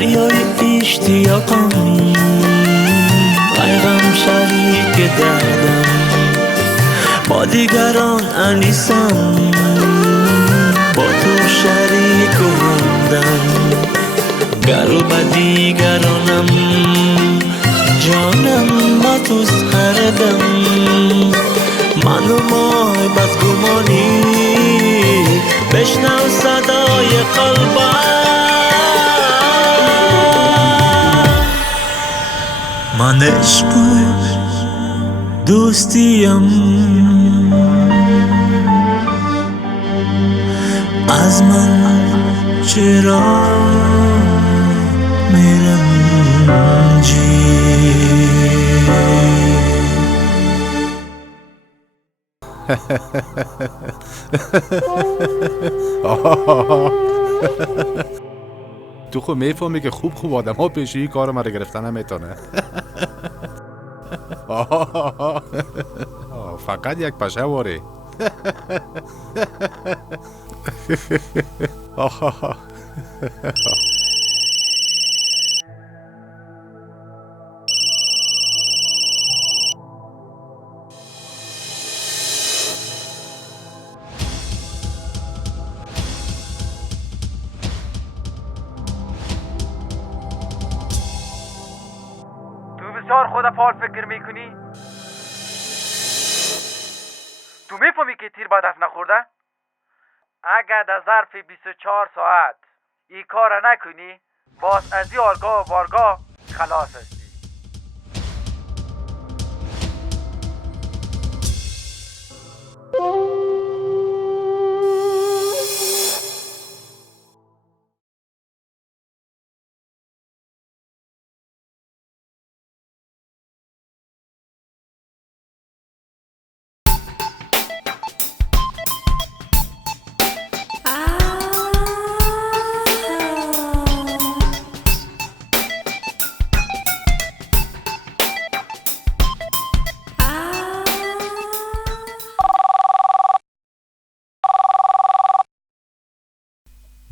دریای اشتیاقم، غیغم شریک دردم، با دیگران انیسم، با تو شریک و همدم. گرو با دیگرانم جانم، با توست هر دم. من و مای بدگمانی بشنو صدای قلبم. من عشق و دوستیم، از من چرا میرنجی؟ تو خود میفهمی که خوب آدم ها پیشی کار ما رو گرفتن هم میتونه. فقط یک پشه واره. بسیار خود فال فکر میکنی؟ تو میفهمی که تیر با دست نخورده؟ اگر در ظرف 24 ساعت این کار نکنی، باز از این آرگاه و بارگاه خلاص هستی.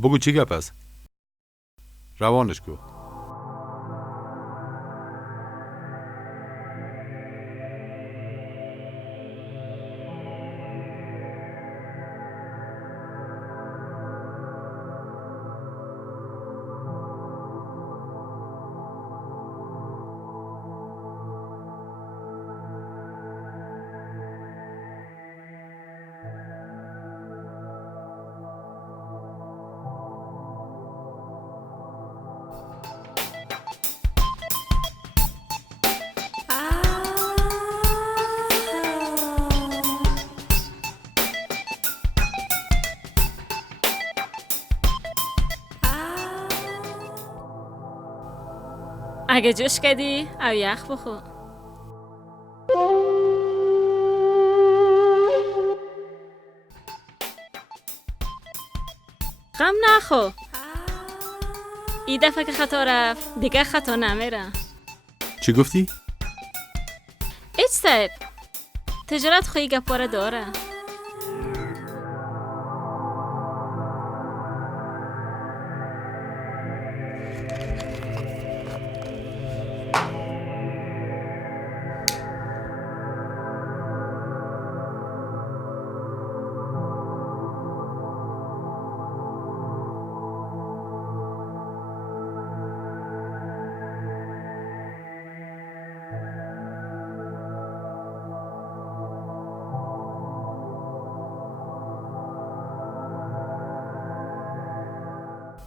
بگو چی گپ است؟ روانش کو. اگه جوش کردی او یخ بخو. غم نخو، این دفعه که خطا رفت دیگه خطا نمیره. چی گفتی؟ ایچ صاحب، تجارت خویی گپاره داره.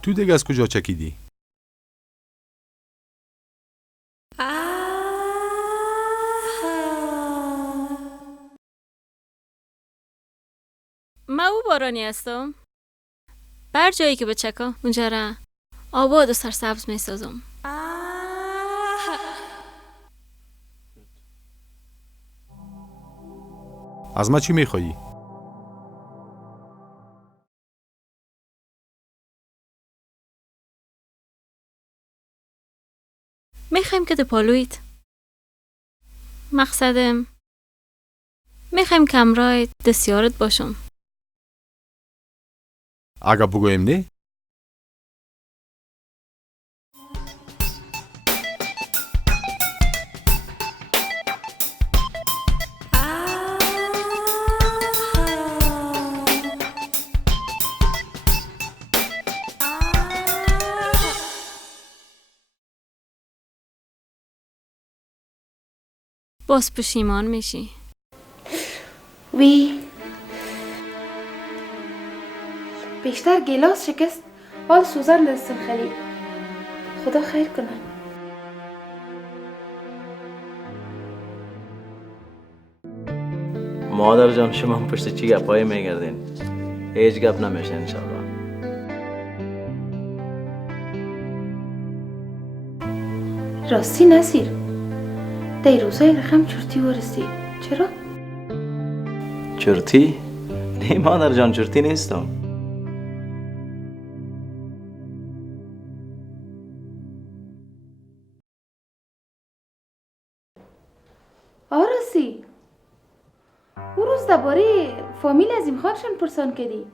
تو دیگه از کجا چکیدی؟ ما او بارانی هستم. بر جایی که بچکا اونجا را آباد و سرسبز می سازم. از ما چی میخوایی؟ میخوایم که دپالویت. مقصدم میخوایم که امرای دستیارت باشم. اگه بگویم نه؟ باز پشیمان میشی. وی بیشتر گلاس شکست، حال سوزن دستم خلی. خدا خیر کنه. مادر جان شما پشت چی گپایی میگردین؟ هیچ گپ نمیشه انشالله. راستی نصیر، دی روزای رقم چرتی ورستی. چرا؟ چرتی؟ نه مادر جان چرتی نیستم. راستی او روز درباره فامیل عظیم خانشان پرسان کردی.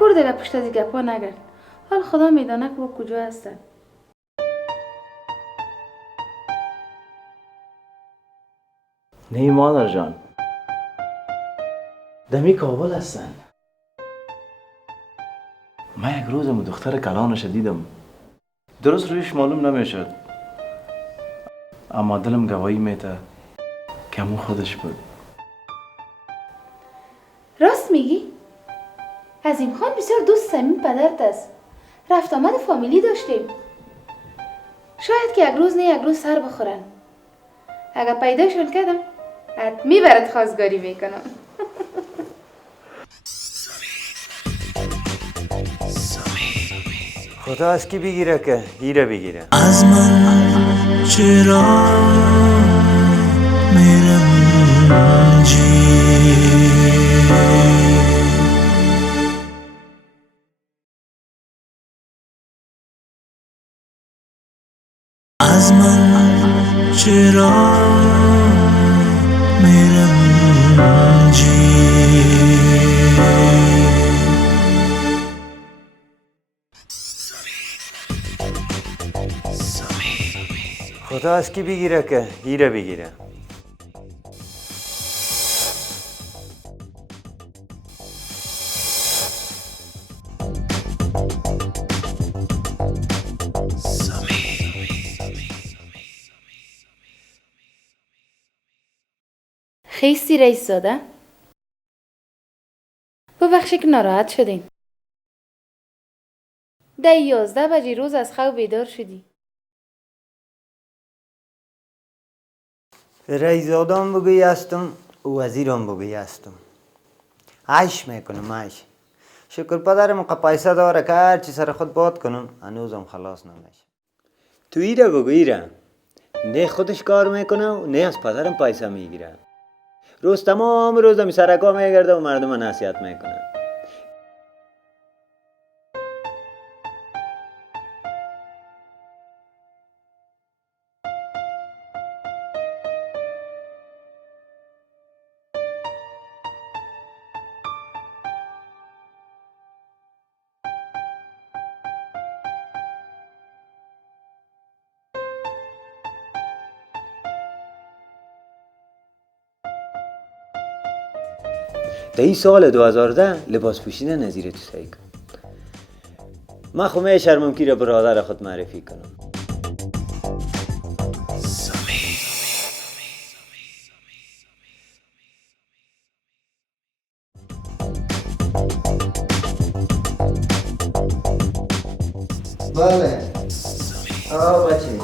برده و پشت از این گپا نگرد. حال خدا میدانه که با کجا هستن. نه مادر جان دمی کابل هستن. من یک روزم دختر کلانش دیدم. درست رویش معلوم نمیشد، اما دلم گواهی میده که همون خودش بود. راست میگی؟ عظیم خان بسیار دوست صمیم پدرت است. رفت آمد فامیلی داشتیم. شاید که یک روز نه یک روز سر بخورن. اگر پیداشون کردم حتمی برات خواستگاری میکنم. خدا از کی بگیره که هیره بگیره. ازمن چرا میرنجی ازمن چرا میرنجی خدا از کی بگیره که هیره بگیره. خیستی رئیس زاده؟ ببخشید که ناراحت شدین. ده 11 بجه روز از خواب بیدار شدی. رئیس آدم بگوی هستم و وزیرم بگوی هستم. عیش میکنم عیش. شکر پدرم که پیسه داره که هر چی سر خود باد کنم هنوزم خلاص نمیشه. تو ایره بگو ایره. نه خودش کار میکنه و نه از پدرم پیسه میگیره. روز تمام روز می سرکا میگرده و مردم نصیحت میکنه. در این سال 2010 لباس پوشیدن نظیر تو سعی کن. من خو شرمم که را برادر خود معرفی کنم. بله بچه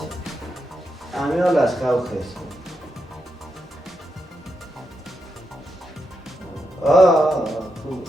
امیال از خواب خیست کن. خوب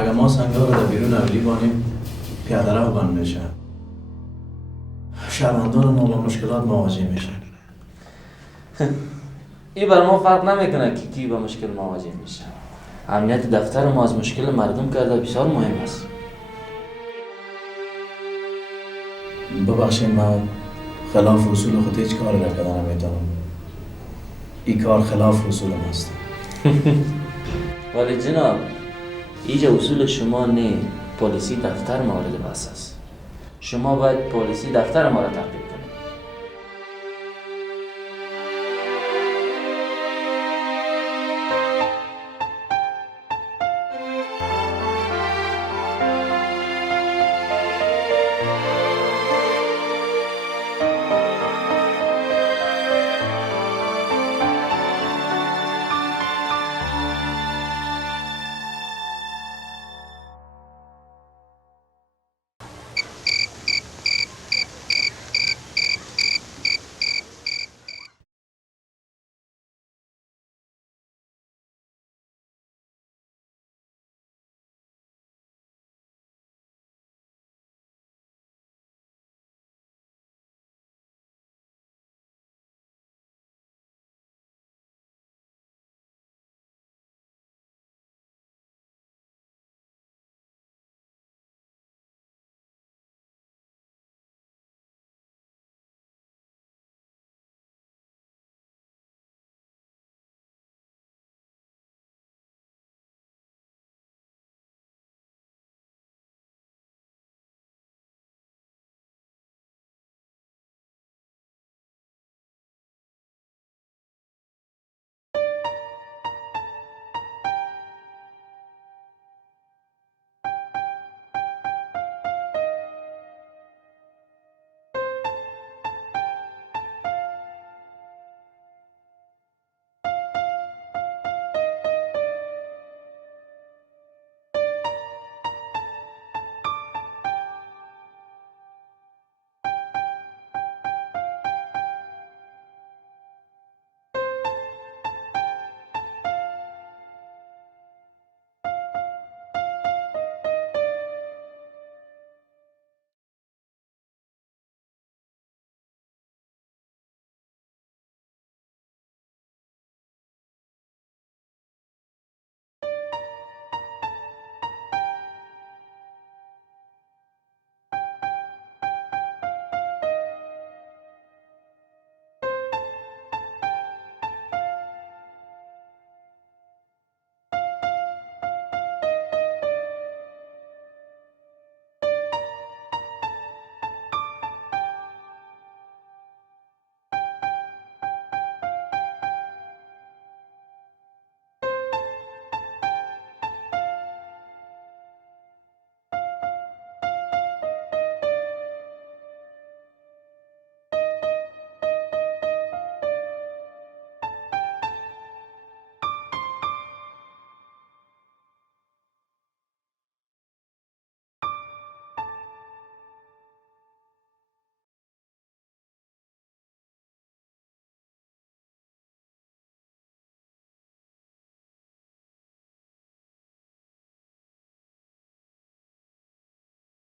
اگه ما سنگا رو در بیرون اولی بانیم پیاده رو بند میشه. شهروندان ما با مشکلات مواجه میشن. این بر ما فرق نمیکنه که کی با مشکل مواجه میشه. امنیت دفتر ما از مشکل مردم کرده بسیار مهم است. ببخشید من خلاف اصول خود هیچ کاری را کردن نمیتونم. این کار خلاف اصول ماست. ولی جناب اینجا اصول شما نه، پلیسی دفتر مورد بحث است. شما باید پلیسی دفتر ما را تحقیق کنید.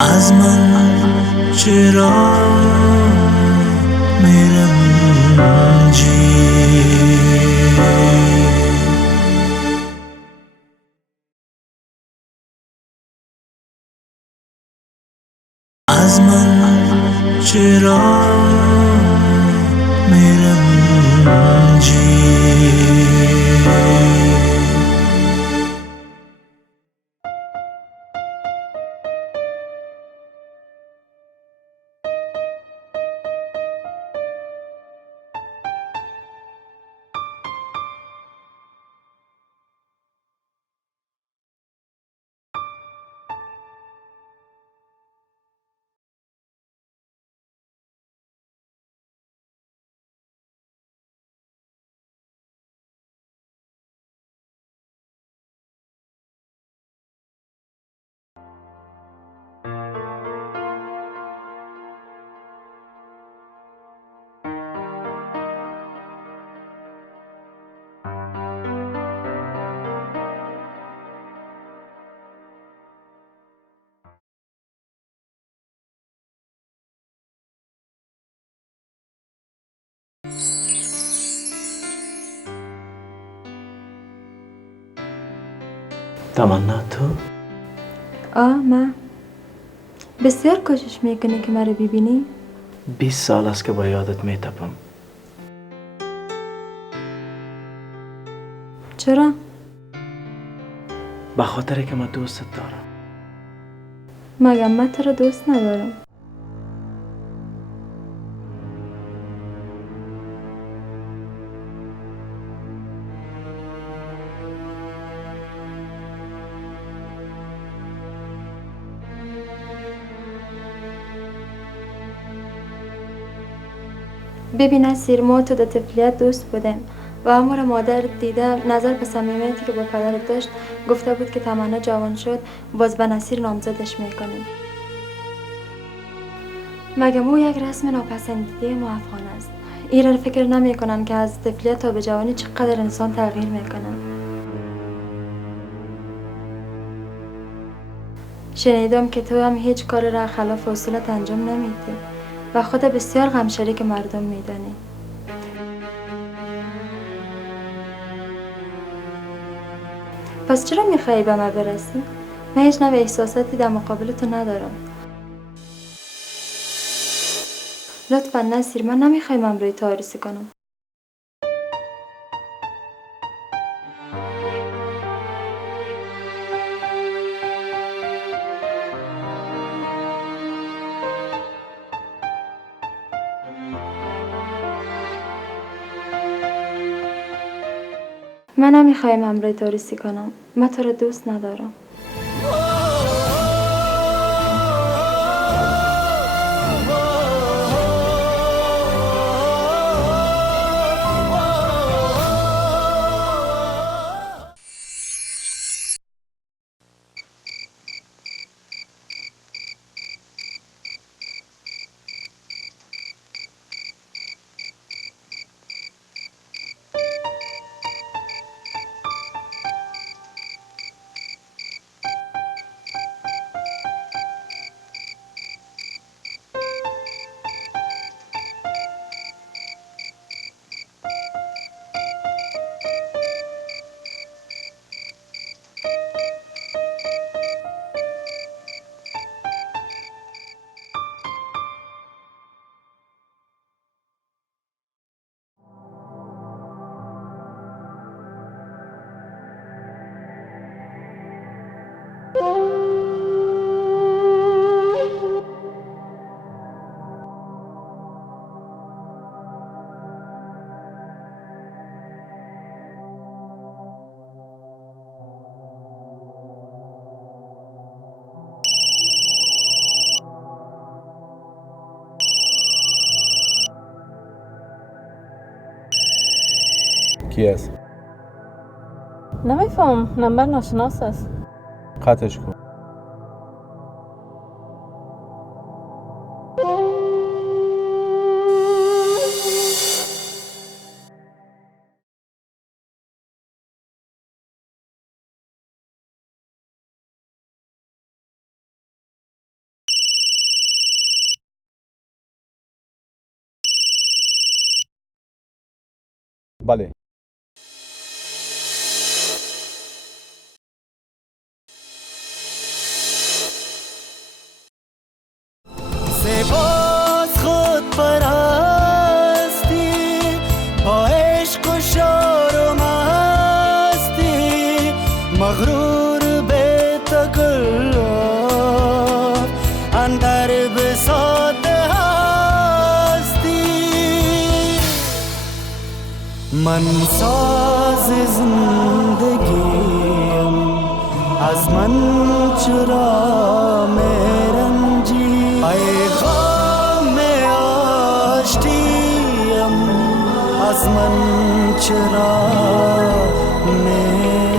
ازمن چرا میرنجی ازمن چرا میرنجی تمنا تو؟ من بسیار کوشش میکنی که مرا ببینی؟ 20 سال است که با یادت میتپم. چرا؟ به خاطر که من دوستت دارم. مگه من تو را دوست ندارم؟ ببین نصیر، ما تو در طفلیت دوست بودیم و امور مادر دیده نظر به صمیمیتی که با پدرت داشت گفته بود که تمنا جوان شد باز به نصیر نامزدش میکنیم. مگه مو یک رسم ناپسندیده ما افغان است؟ ایران فکر نمیکنن که از طفلیت تا به جوانی چقدر انسان تغییر میکنن. شنیدم که تو هم هیچ کار را خلاف اصولت انجام نمیدی و خود بسیار غمشریک مردم میدانی. پس چرا میخوایی به من برسی؟ من هیچ نوع احساساتی در مقابل تو ندارم. لطفا نصیر، من نمیخوایم امروی تو عروسی کنم. من نمیخوایم امروی تو عروسی کنم. من تو رو دوست ندارم. کی است؟ نمیفهم، نمبر ناشناس است. خطش کن. بله. سپاس خود پرستی با عشق و شار و مستی مغرور به تکلف اندر بساط هستی من ساز زندگیم از من چرا میرنجی پیغام آشتیم از من چرا میرنجی